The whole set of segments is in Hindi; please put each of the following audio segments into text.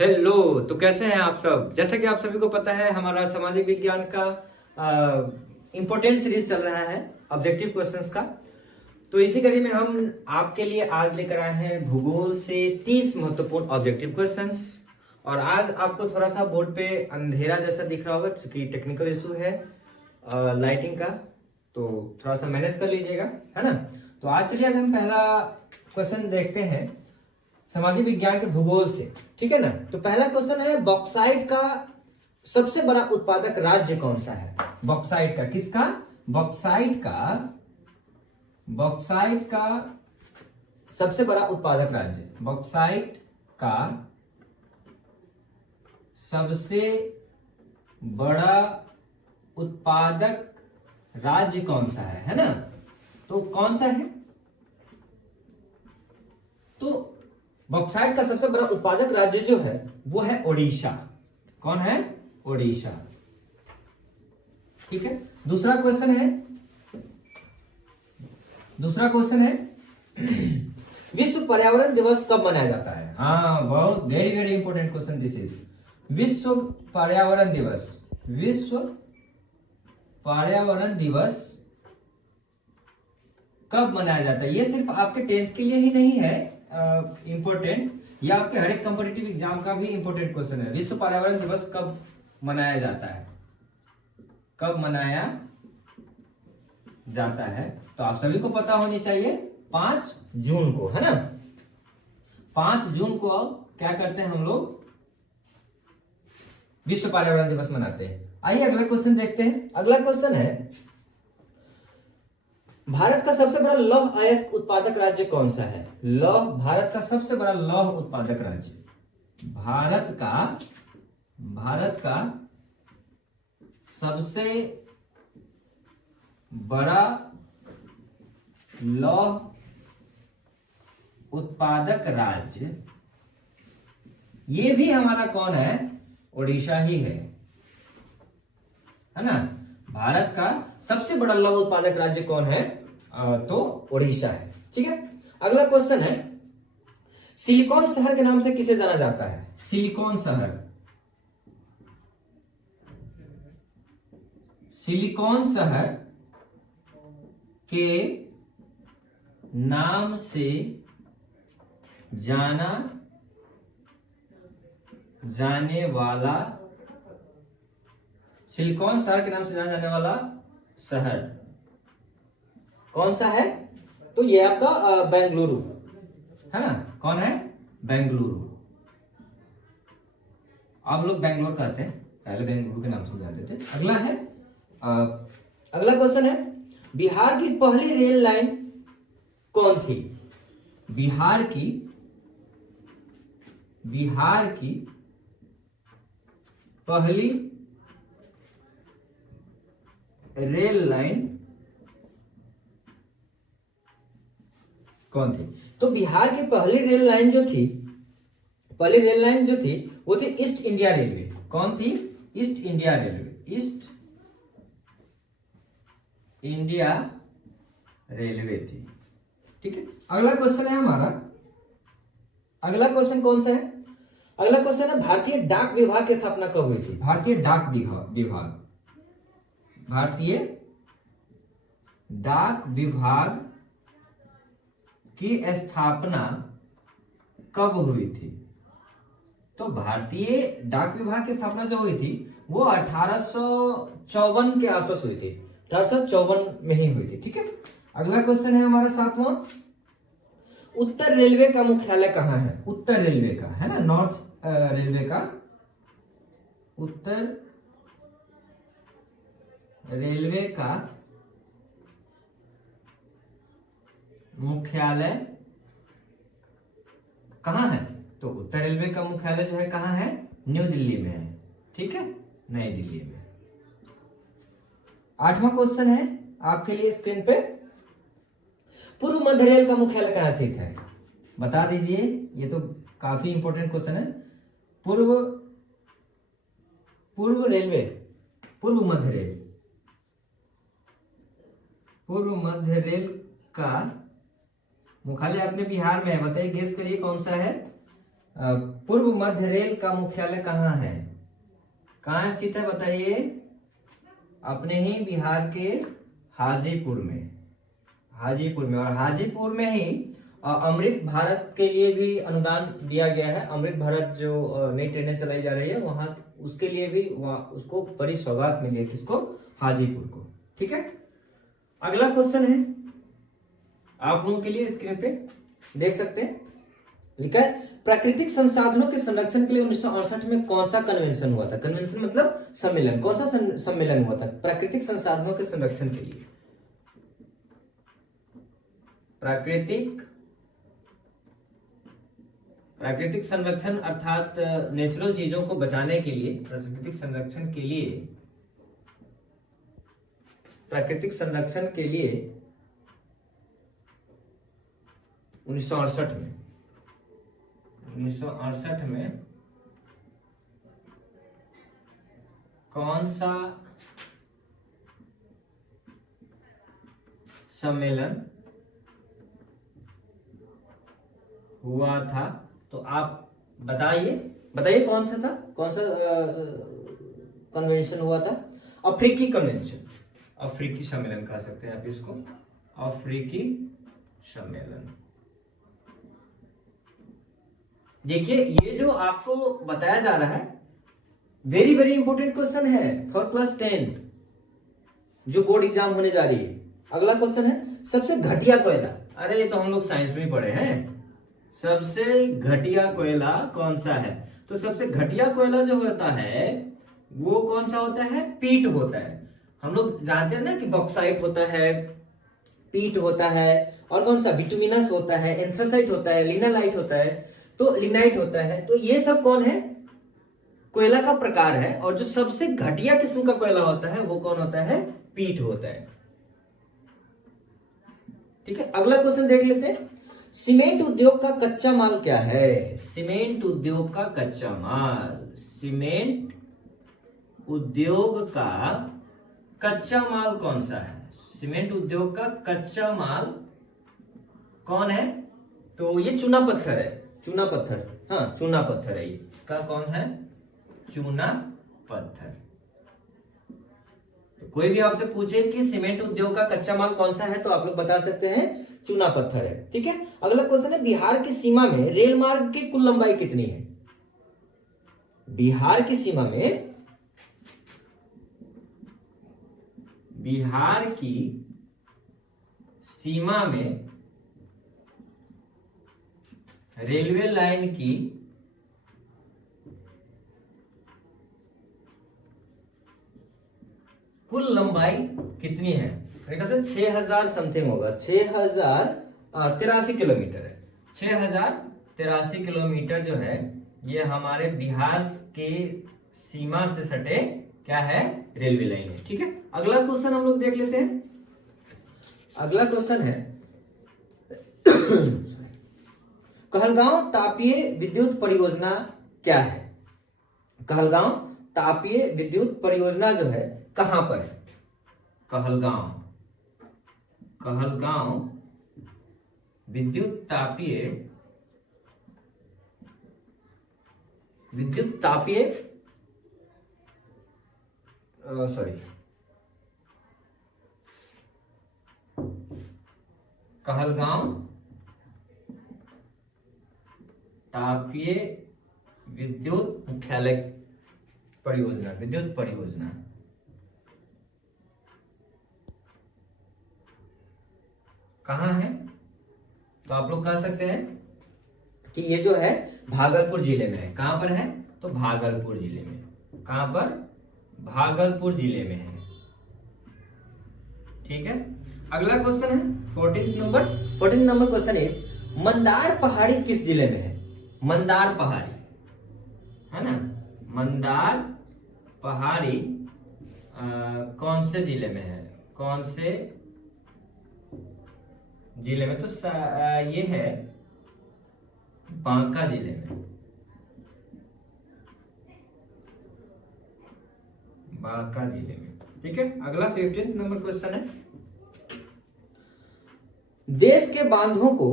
हेलो। तो कैसे हैं आप सब? जैसा कि आप सभी को पता है, हमारा सामाजिक विज्ञान का इम्पोर्टेंट सीरीज चल रहा है ऑब्जेक्टिव क्वेश्चंस का। तो इसी कड़ी में हम आपके लिए आज लेकर आए हैं भूगोल से 30 महत्वपूर्ण ऑब्जेक्टिव क्वेश्चंस। और आज आपको थोड़ा सा बोर्ड पे अंधेरा जैसा दिख रहा होगा क्योंकि टेक्निकल इशू है लाइटिंग का, तो थोड़ा सा मैनेज कर लीजिएगा, है ना। तो आज चलिए, आज हम पहला क्वेश्चन देखते हैं सामाजिक विज्ञान के भूगोल से, ठीक है ना। तो पहला क्वेश्चन है, बॉक्साइट का सबसे बड़ा उत्पादक राज्य कौन सा है? बॉक्साइट का, किसका? बॉक्साइट का सबसे बड़ा उत्पादक राज्य, बॉक्साइट का सबसे बड़ा उत्पादक राज्य कौन सा है ना। तो कौन सा है? तो बॉक्साइट का सबसे बड़ा उत्पादक राज्य जो है वो है ओडिशा। कौन है? ओडिशा। ठीक है। दूसरा क्वेश्चन है विश्व पर्यावरण दिवस कब मनाया जाता है? हाँ, बहुत very very important question this is. विश्व पर्यावरण दिवस कब मनाया जाता है? ये सिर्फ आपके 10th के लिए ही नहीं है इंपॉर्टेंट, या आपके हर एक कॉम्पिटिटिव एग्जाम का भी इंपॉर्टेंट क्वेश्चन है। विश्व पर्यावरण दिवस कब मनाया जाता है? तो आप सभी को पता होनी चाहिए, 5 जून को, है ना। 5 जून को क्या करते हैं हम लोग? विश्व पर्यावरण दिवस मनाते हैं। आइए अगला क्वेश्चन देखते हैं। अगला क्वेश्चन है, भारत का सबसे बड़ा लौह अयस्क उत्पादक राज्य कौन सा है? भारत का सबसे बड़ा लौह उत्पादक राज्य, भारत का सबसे बड़ा लौह उत्पादक राज्य, ये भी हमारा कौन है? ओडिशा ही है ना। भारत का सबसे बड़ा लौह उत्पादक राज्य कौन है? तो ओडिशा है। ठीक है। अगला क्वेश्चन है, सिलिकॉन शहर के नाम से किसे जाना जाता है? सिलिकॉन शहर के नाम से जाना जाने वाला, सिलिकॉन शहर के नाम से जाना जाने वाला शहर कौन सा है? तो ये आपका बेंगलुरु है ना। कौन है? बेंगलुरु। आप लोग बेंगलोर कहते हैं, पहले बेंगलुरु के नाम से जानते थे। अगला क्वेश्चन है, बिहार की पहली रेल लाइन कौन थी? बिहार की पहली रेल लाइन कौन थी? तो बिहार की पहली रेल लाइन जो थी वो थी ईस्ट इंडिया रेलवे। कौन थी? ईस्ट इंडिया रेलवे थी। ठीक है। अगला क्वेश्चन है हमारा, अगला क्वेश्चन कौन सा है? अगला क्वेश्चन है, भारतीय डाक विभाग की स्थापना कब हुई थी? भारतीय डाक विभाग की स्थापना कब हुई थी? तो भारतीय डाक विभाग की स्थापना जो हुई थी वो 1854 के आसपास हुई थी, 1854 में ही हुई थी। ठीक है। अगला क्वेश्चन है हमारा 7वां, उत्तर रेलवे का मुख्यालय कहाँ है? उत्तर रेलवे का, है ना, नॉर्थ रेलवे का, उत्तर रेलवे का मुख्यालय कहाँ है? तो उत्तर रेलवे का मुख्यालय जो है कहाँ है? न्यू दिल्ली में है। ठीक है, नई दिल्ली में। 8वां क्वेश्चन है आपके लिए स्क्रीन पे, पूर्व मध्य रेल का मुख्यालय कहाँ स्थित है? बता दीजिए, ये तो काफी इंपॉर्टेंट क्वेश्चन है। पूर्व मध्य रेल का मुख्यालय अपने बिहार में है। बताइए, गेस करिए कौन सा है? पूर्व मध्य रेल का मुख्यालय कहाँ है? कहाँ स्थित है बताइए? अपने ही बिहार के हाजीपुर में। हाजीपुर में, और हाजीपुर में ही अमृत भारत के लिए भी अनुदान दिया गया है। अमृत भारत जो नई ट्रेनें चलाई जा रही है वहां, उसके लिए भी उसको बड़ी सौगात मिली है। किसको? हाजीपुर को। ठीक है, अगला क्वेश्चन है आप लोगों के लिए, स्क्रीन पे देख सकते हैं, लिखा है प्राकृतिक संसाधनों के संरक्षण के लिए 1968 में कौन सा कन्वेंशन हुआ था? कन्वेंशन मतलब सम्मेलन। कौन सा सम्मेलन हुआ था प्राकृतिक संसाधनों के संरक्षण के लिए? प्राकृतिक संरक्षण अर्थात नेचुरल चीजों को बचाने के लिए, प्राकृतिक संरक्षण के लिए 1968 में कौन सा सम्मेलन हुआ था? तो आप बताइए कौन सा था, कौन सा कन्वेंशन हुआ था? अफ्रीकी कन्वेंशन, अफ्रीकी सम्मेलन कह सकते हैं आप इसको, अफ्रीकी सम्मेलन। देखिए ये जो आपको बताया जा रहा है वेरी वेरी इंपॉर्टेंट क्वेश्चन है फॉर क्लास 10 जो बोर्ड एग्जाम होने जा रही है। अगला क्वेश्चन है सबसे घटिया कोयला। अरे ये तो हम लोग साइंस में पढ़े हैं। सबसे घटिया कोयला कौन सा है? तो सबसे घटिया कोयला जो होता है वो कौन सा होता है? पीट होता है। हम लोग जानते हैं ना कि बॉक्साइट होता है, पीट होता है, और कौन सा? बिटुमिनस होता है, एंथ्रासाइट होता है, लिनालाइट होता है, तो लिनाइट होता है। तो ये सब कौन है? कोयला का प्रकार है। और जो सबसे घटिया किस्म का कोयला होता है वो कौन होता है? पीट होता है। ठीक है, अगला क्वेश्चन देख लेते हैं। सीमेंट उद्योग का कच्चा माल क्या है? सीमेंट उद्योग का कच्चा माल, सीमेंट उद्योग का कच्चा माल कौन सा है? सीमेंट उद्योग का कच्चा माल कौन है? तो ये चूना पत्थर है, चूना पत्थर। हाँ, चूना पत्थर है ये। इसका कौन है? चूना पत्थर। तो कोई भी आपसे पूछे कि सीमेंट उद्योग का कच्चा माल कौन सा है तो आप लोग बता सकते हैं चूना पत्थर है। ठीक है, अगला क्वेश्चन है बिहार की सीमा में रेल मार्ग की कुल लंबाई कितनी है? बिहार की सीमा में, बिहार की सीमा में रेलवे लाइन की कुल लंबाई कितनी है? मेरे ख्याल से 6000 समथिंग होगा, 6083 किलोमीटर है। 6083 किलोमीटर जो है ये हमारे बिहार के सीमा से सटे क्या है? रेलवे लाइन है। ठीक है, अगला क्वेश्चन हम लोग देख लेते हैं। अगला क्वेश्चन है कहलगांव तापीय विद्युत परियोजना क्या है? कहलगांव तापीय विद्युत परियोजना जो है कहां पर है? कहलगांव विद्युत तापीय कहलगांव तापीय विद्युत मुख्यालय परियोजना, विद्युत परियोजना कहाँ है? तो आप लोग कह सकते हैं कि ये जो है भागलपुर जिले में है। कहां पर है? तो भागलपुर जिले में। कहां पर? भागलपुर जिले में है। ठीक है, अगला क्वेश्चन है 14 नंबर क्वेश्चन इज मंदार पहाड़ी किस जिले में है? मंदार पहाड़ी है ना, मंदार पहाड़ी कौन से जिले में है? कौन से जिले में? तो ये है बांका जिले में, बांका जिले में। ठीक है, अगला 15 नंबर क्वेश्चन है देश के बांधों को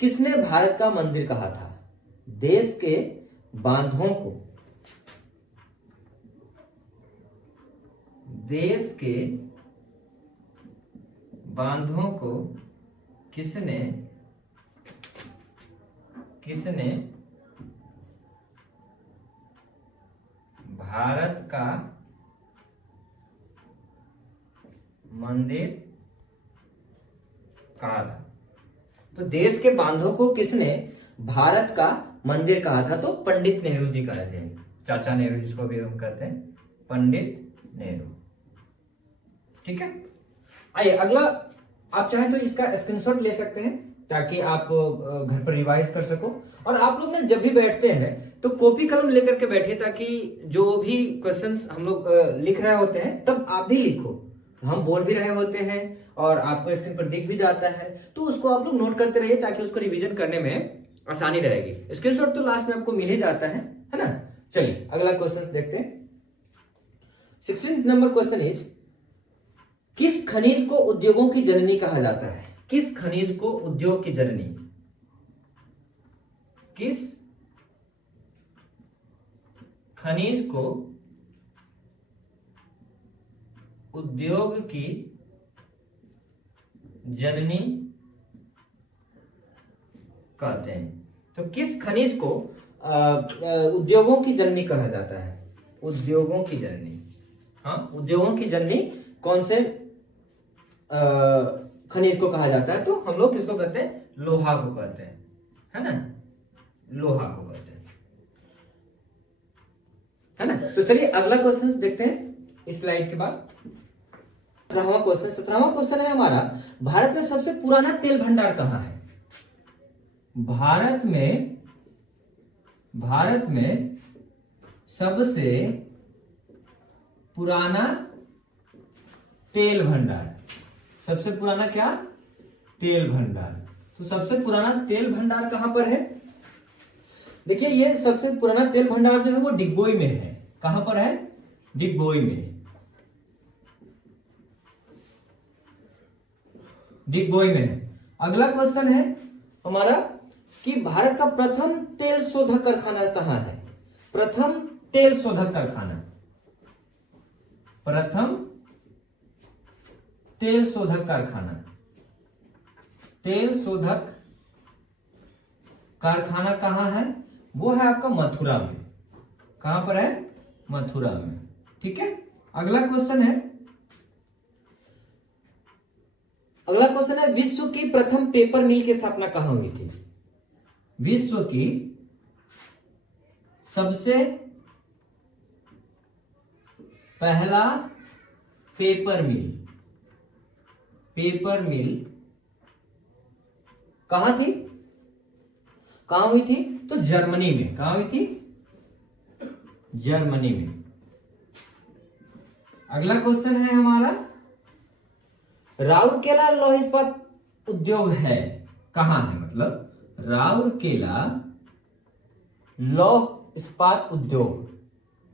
किसने भारत का मंदिर कहा था? देश के बांधों को, देश के बांधों को किसने भारत का मंदिर कहा था? तो देश के बांधों को किसने भारत का मंदिर कहा था? तो पंडित नेहरू जी कहते हैं, चाचा नेहरू जिसको भी हम कहते हैं, पंडित नेहरू। ठीक है, आइए अगला। आप चाहें तो इसका स्क्रीनशॉट ले सकते हैं ताकि आप घर पर रिवाइज कर सको। और आप लोग ना जब भी बैठते हैं तो कॉपी कलम लेकर के बैठिए, ताकि जो भी क्वेश्चंस हम लोग लिख रहे होते हैं तब आप भी लिखो। हम बोल भी रहे होते हैं और आपको स्क्रीन पर दिख भी जाता है, तो उसको आप लोग नोट करते रहिए ताकि उसको रिवीजन करने में आसानी रहेगी। स्क्रीनशॉट तो लास्ट में आपको मिल ही जाता है ना। चलिए अगला क्वेश्चन देखते हैं। 16 नंबर क्वेश्चन इज, किस खनिज को उद्योगों की जननी कहा जाता है? किस खनिज को उद्योग की जननी, किस खनिज को उद्योग की जननी कहते हैं? तो किस खनिज को उद्योगों की जननी कहा जाता है? उद्योगों की जननी, हाँ, उद्योगों की जननी कौन से खनिज को कहा जाता है? तो हम लोग किसको कहते हैं? लोहा को कहते हैं, है ना, लोहा को कहते हैं, है ना। तो चलिए अगला क्वेश्चन देखते हैं इस स्लाइड के बाद। 17वां क्वेश्चन है हमारा, भारत में सबसे पुराना तेल भंडार कहाँ है? भारत में सबसे पुराना तेल भंडार, सबसे पुराना क्या? तेल भंडार। तो सबसे पुराना तेल भंडार कहां पर है? देखिए ये सबसे पुराना तेल भंडार जो है वो डिगबोई में है। कहां पर है? डिगबोई में, डिगबोई में है। अगला क्वेश्चन है हमारा कि भारत का प्रथम तेल शोधक कारखाना कहां है? प्रथम तेल शोधक कारखाना, प्रथम तेल शोधक कारखाना, तेल शोधक कारखाना कहां है? वो है आपका मथुरा में। कहां पर है? मथुरा में। ठीक है, अगला क्वेश्चन है, विश्व की प्रथम पेपर मिल की स्थापना कहां हुई थी? विश्व की सबसे पहला पेपर मिल कहां थी? कहां हुई थी? तो जर्मनी में। कहां हुई थी? जर्मनी में। अगला क्वेश्चन है हमारा, राउरकेला लौह इस्पात उद्योग है कहां है? मतलब राउरकेला लौह इस्पात उद्योग,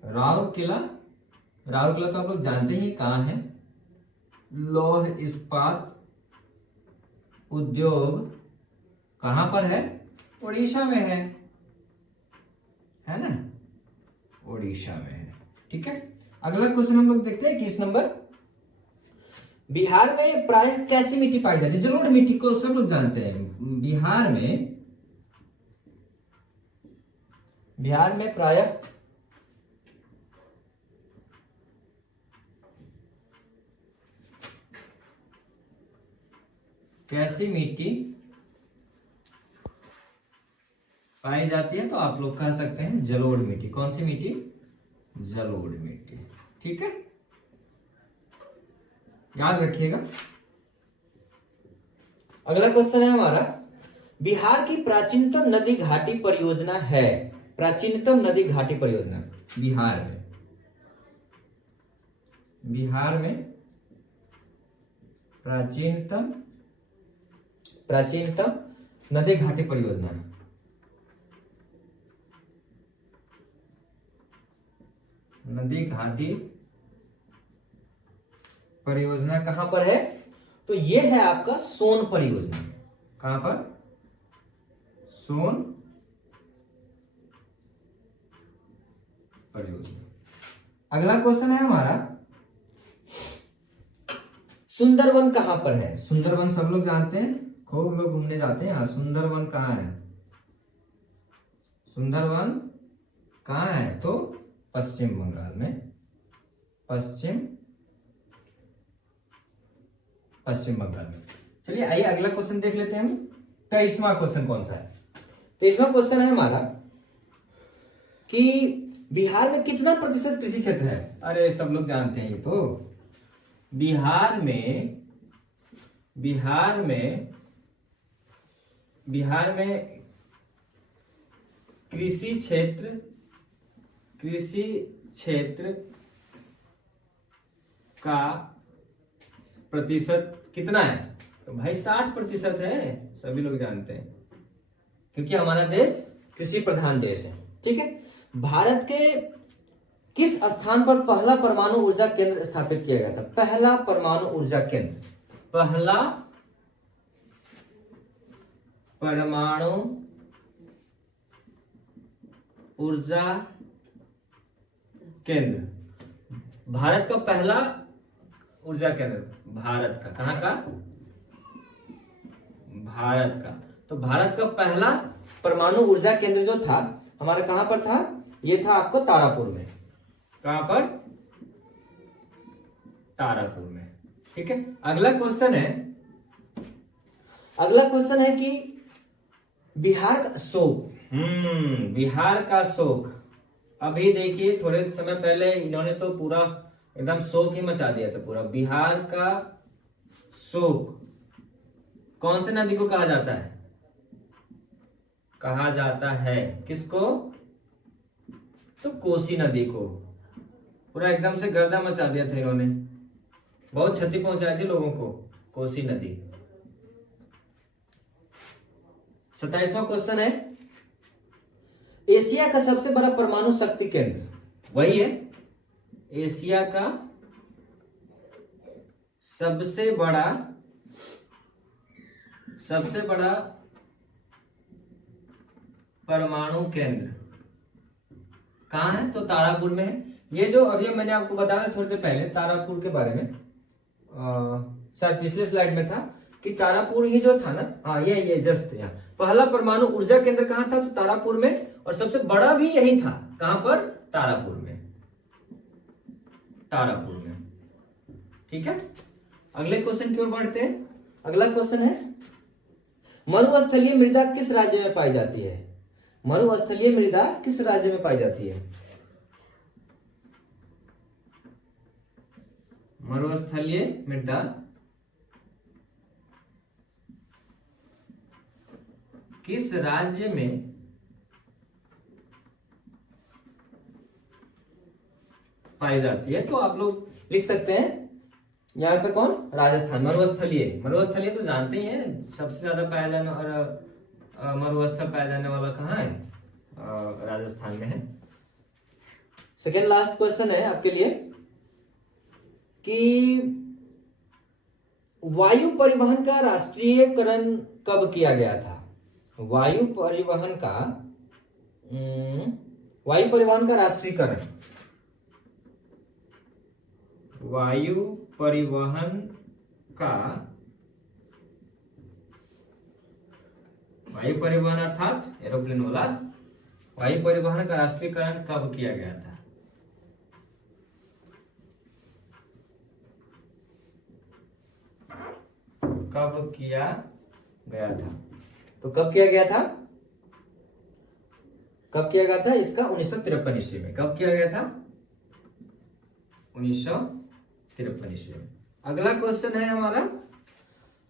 राउरकेला तो आप लोग जानते ही कहां है। लौह इस्पात उद्योग कहां पर है? उड़ीसा में है ना, उड़ीसा में है। ठीक है, अगला क्वेश्चन हम लोग देखते हैं 21 नंबर। बिहार में प्रायः कैसी मिट्टी पाई जाती है? जलोढ़ मिट्टी को सब लोग जानते हैं। बिहार में प्रायः कैसी मिट्टी पाई जाती है? तो आप लोग कह सकते हैं जलोढ़ मिट्टी। कौन सी मिट्टी? जलोढ़ मिट्टी। ठीक है, याद रखिएगा। अगला क्वेश्चन है हमारा, बिहार की प्राचीनतम नदी घाटी परियोजना है? प्राचीनतम नदी घाटी परियोजना बिहार में प्राचीनतम नदी घाटी परियोजना, नदी घाटी परियोजना कहां पर है? तो यह है आपका सोन परियोजना। कहां पर? सोन परियोजना। अगला क्वेश्चन है हमारा, सुंदरवन कहां पर है? सुंदरवन सब लोग जानते हैं, खूब लोग घूमने जाते हैं। सुंदरवन कहाँ है? सुंदरवन कहाँ है? तो पश्चिम बंगाल में, पश्चिम बंगाल में। चलिए आइए अगला क्वेश्चन देख लेते हैं हम। 23वां क्वेश्चन कौन सा है? 23वां क्वेश्चन है हमारा कि बिहार में कितना प्रतिशत कृषि क्षेत्र है? अरे सब लोग जानते हैं ये तो। बिहार में कृषि क्षेत्र का प्रतिशत कितना है? तो भाई 60% है, सभी लोग जानते हैं, क्योंकि हमारा देश कृषि प्रधान देश है। ठीक है। भारत के किस स्थान पर पहला परमाणु ऊर्जा केंद्र स्थापित किया गया था? पहला परमाणु ऊर्जा केंद्र, पहला परमाणु ऊर्जा केंद्र, भारत का पहला ऊर्जा केंद्र, भारत का, कहां का? भारत का। तो भारत का पहला परमाणु ऊर्जा केंद्र जो था हमारा कहां पर था? ये था आपको तारापुर में। कहां पर? तारापुर में। ठीक है। अगला क्वेश्चन है कि बिहार का शोक, बिहार का शोक। अभी देखिए थोड़े समय पहले इन्होंने तो पूरा एकदम शोक ही मचा दिया था पूरा। बिहार का शोक कौन से नदी को कहा जाता है? कहा जाता है किसको? तो कोसी नदी को। पूरा एकदम से गर्दा मचा दिया था इन्होंने, बहुत क्षति पहुंचाई थी लोगों को कोसी नदी। 27वां क्वेश्चन है, एशिया का सबसे बड़ा परमाणु शक्ति केंद्र, वही है एशिया का सबसे बड़ा परमाणु केंद्र कहां है? तो तारापुर में है। ये जो अभी मैंने आपको बताया थोड़ी देर पहले तारापुर के बारे में, शायद पिछले स्लाइड में था कि तारापुर ही जो था ना, हाँ ये जस्ट यहाँ पहला परमाणु ऊर्जा केंद्र कहां था? तो तारापुर में, और सबसे बड़ा भी यही था। कहां पर? तारापुर में, तारापुर में। ठीक है। अगले क्वेश्चन की ओर बढ़ते हैं। अगला क्वेश्चन है, मरुस्थलीय मृदा किस राज्य में पाई जाती है? मरुस्थलीय मृदा किस राज्य में पाई जाती है? मरुस्थलीय मृदा किस राज्य में पाई जाती है? तो आप लोग लिख सकते हैं यहाँ पे कौन? राजस्थान। मरुस्थलीय तो जानते ही हैं, सबसे ज्यादा पाया जाने और मरुस्थल पाया जाने वाला कहाँ है? राजस्थान में है। सेकेंड लास्ट क्वेश्चन है आपके लिए कि वायु परिवहन का राष्ट्रीयकरण कब किया गया था? वायु परिवहन का राष्ट्रीयकरण, वायु परिवहन अर्थात एरोप्लेन वाला, वायु परिवहन का राष्ट्रीयकरण कब किया गया था? कब किया गया था? तो कब किया गया था? इसका 1953 ईस्वी में। कब किया गया था? 1953 ईस्वी में। अगला क्वेश्चन है हमारा,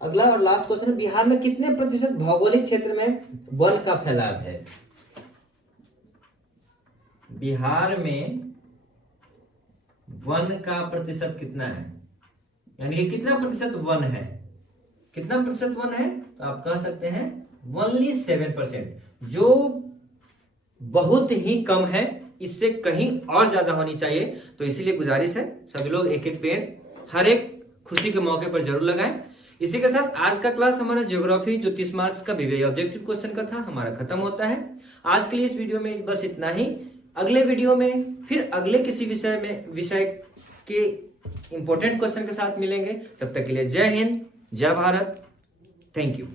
अगला और लास्ट क्वेश्चन है, बिहार में कितने प्रतिशत भौगोलिक क्षेत्र में वन का फैलाव है? बिहार में वन का प्रतिशत कितना है? यानी कि कितना प्रतिशत वन है? कितना प्रतिशत वन है? तो आप कह सकते हैं ओनली 7%, जो बहुत ही कम है, इससे कहीं और ज्यादा होनी चाहिए। तो इसीलिए गुजारिश है सभी लोग एक एक पेड़ हर एक खुशी के मौके पर जरूर लगाएं। इसी के साथ आज का क्लास हमारा ज्योग्राफी जो 30 मार्क्स का वीवीआई ऑब्जेक्टिव क्वेश्चन का था हमारा खत्म होता है। आज के लिए इस वीडियो में बस इतना ही। अगले वीडियो में फिर अगले किसी विषय के इंपॉर्टेंट क्वेश्चन के साथ मिलेंगे। तब तक के लिए जय हिंद, जय भारत, थैंक यू।